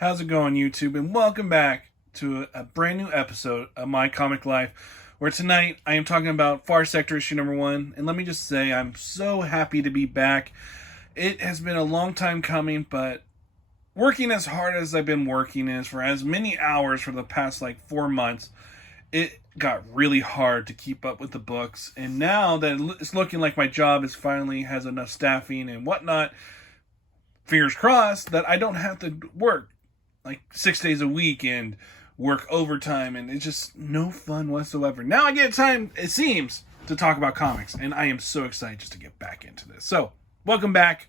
How's it going, YouTube? And welcome back to a brand new episode of My Comic Life, where tonight I am talking about Far Sector issue number 1. And let me just say, I'm so happy to be back. It has been a long time coming, but working as hard as I've been working is for as many hours for the past 4 months, it got really hard to keep up with the books. And now that it's looking like my job is finally has enough staffing and whatnot, fingers crossed that I don't have to work 6 days a week and work overtime, and it's just no fun whatsoever. Now I get time, it seems, to talk about comics, and I am so excited just to get back into this. So, welcome back,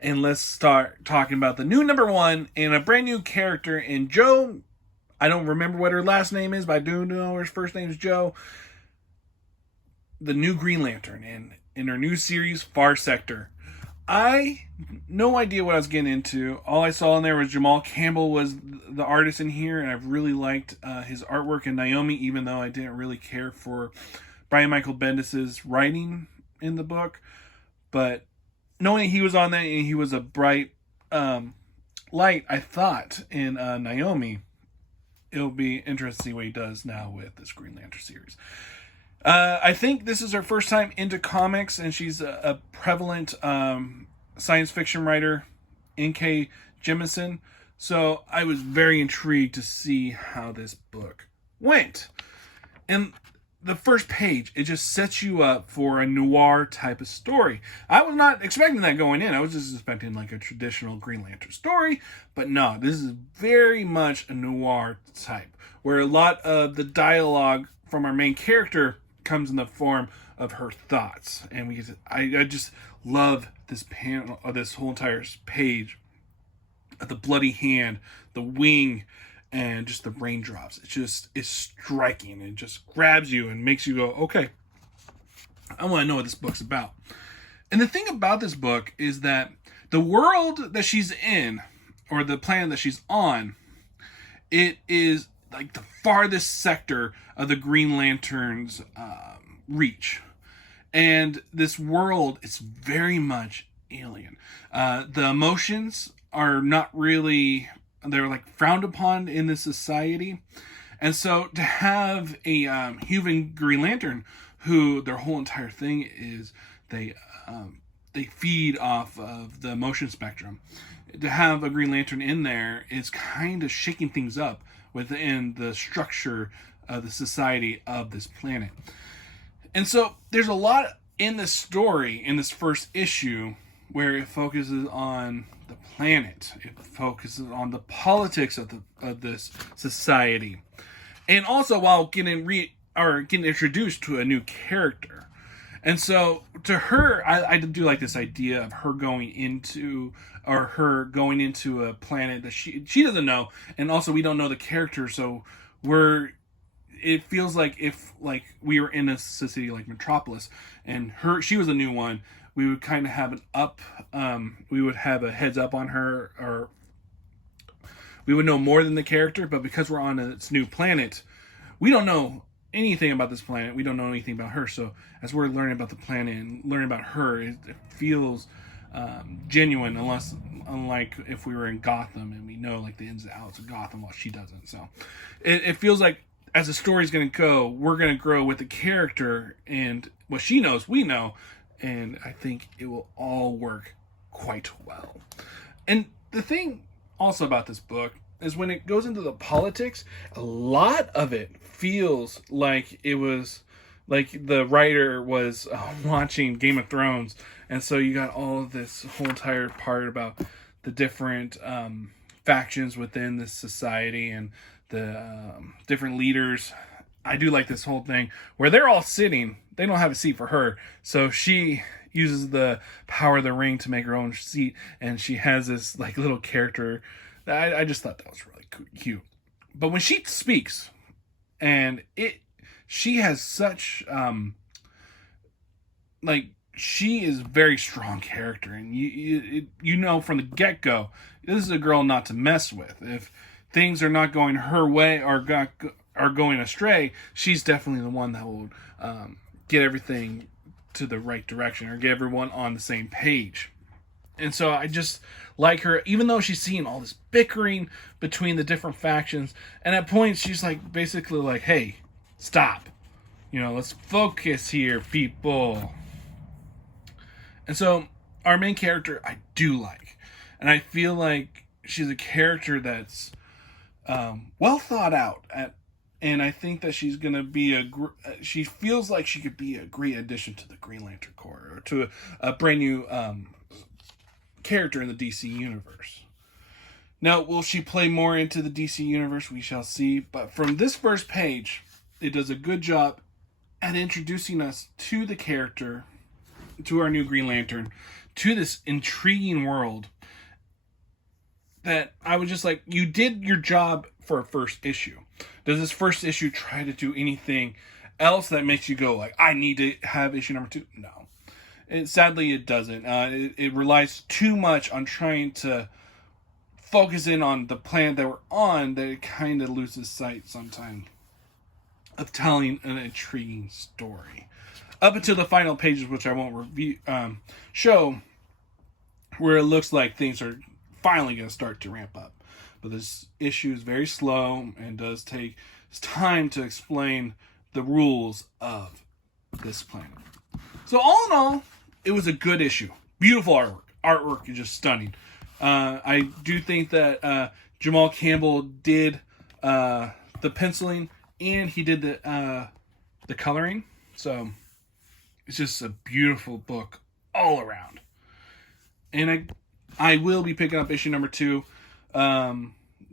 and let's start talking about the new number 1 and a brand new character in Jo. I don't remember what her last name is, but I do know her first name is Jo. The new Green Lantern, and in her new series, Far Sector. I no idea what I was getting into. All I saw in there was Jamal Campbell was the artist in here, and I've really liked his artwork in Naomi, even though I didn't really care for Brian Michael Bendis's writing in the book. But knowing he was on that and he was a bright light, I thought in Naomi, it'll be interesting to see what he does now with this Green Lantern series. I think this is her first time into comics, and she's a prevalent science fiction writer, N.K. Jemisin. So I was very intrigued to see how this book went. And the first page, it just sets you up for a noir type of story. I was not expecting that going in. I was just expecting a traditional Green Lantern story. But no, this is very much a noir type, where a lot of the dialogue from our main character comes in the form of her thoughts, and I just love this panel, or this whole entire page, the bloody hand, the wing, and just the raindrops. It just is striking and just grabs you and makes you go, okay, I want to know what this book's about. And the thing about this book is that the world that she's in, or the planet that she's on, it is the farthest sector of the Green Lantern's reach. And this world is very much alien. The emotions are not really, they're frowned upon in this society. And so to have a human Green Lantern who their whole entire thing is they feed off of the emotion spectrum, to have a Green Lantern in there is kind of shaking things up within the structure of the society of this planet. And so there's a lot in this story, in this first issue, where it focuses on the planet. It focuses on the politics of this society. And also while getting introduced to a new character. And so to her, I do like this idea of her going into a planet that she doesn't know, and also we don't know the character, so it feels like if we were in a city like Metropolis, and she was a new one, we would kind of have we would have a heads up on her, or we would know more than the character. But because we're on this new planet, we don't know anything about this planet. We don't know anything about her. So as we're learning about the planet and learning about her, it feels genuine, unlike if we were in Gotham and we know the ins and outs of Gotham while she doesn't. So it feels like as the story's going to go, we're going to grow with the character, and what she knows, we know, and I think it will all work quite well. And the thing also about this book is when it goes into the politics, a lot of it feels like it was the writer was watching Game of Thrones, and so you got all of this whole entire part about the different factions within this society and the different leaders. I do like this whole thing where they're all sitting. They don't have a seat for her, so she uses the power of the ring to make her own seat, and she has this little character. I just thought that was really cute. But when she speaks, and she has such she is very strong character, and you know from the get-go, this is a girl not to mess with. If things are not going her way or are going astray, she's definitely the one that will get everything to the right direction, or get everyone on the same page. And so I just like her, even though she's seeing all this bickering between the different factions. And at points, she's like, basically like, hey, stop. Let's focus here, people. And so our main character, I do like. And I feel like she's a character that's well thought out. And I think that she's going to be she feels like she could be a great addition to the Green Lantern Corps, or to a brand new character in the DC universe. Now, will she play more into the DC universe? We shall see. But from this first page, it does a good job at introducing us to the character, to our new Green Lantern, to this intriguing world that I was just like, you did your job for a first issue. Does this first issue try to do anything else that makes you go like, I need to have issue number 2? No. Sadly, it doesn't. It relies too much on trying to focus in on the planet that we're on, that it kind of loses sight sometimes of telling an intriguing story. Up until the final pages, which I won't show, where it looks like things are finally going to start to ramp up. But this issue is very slow and does take time to explain the rules of this planet. So all in all, it was a good issue. Beautiful artwork. Artwork is just stunning. I do think that Jamal Campbell did the penciling, and he did the coloring. So it's just a beautiful book all around. And I will be picking up issue number 2.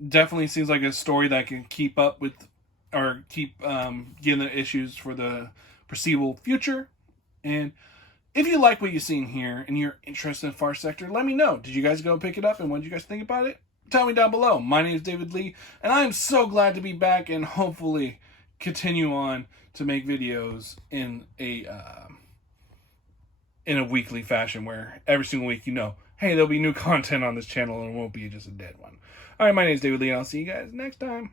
Definitely seems like a story that can keep up with, or keep getting the issues for the foreseeable future. And if you like what you've seen here and you're interested in Far Sector, let me know. Did you guys go pick it up, and what did you guys think about it? Tell me down below. My name is David Lee, and I am so glad to be back and hopefully continue on to make videos in a weekly fashion, where every single week, hey, there'll be new content on this channel and it won't be just a dead one. All right, my name is David Lee, and I'll see you guys next time.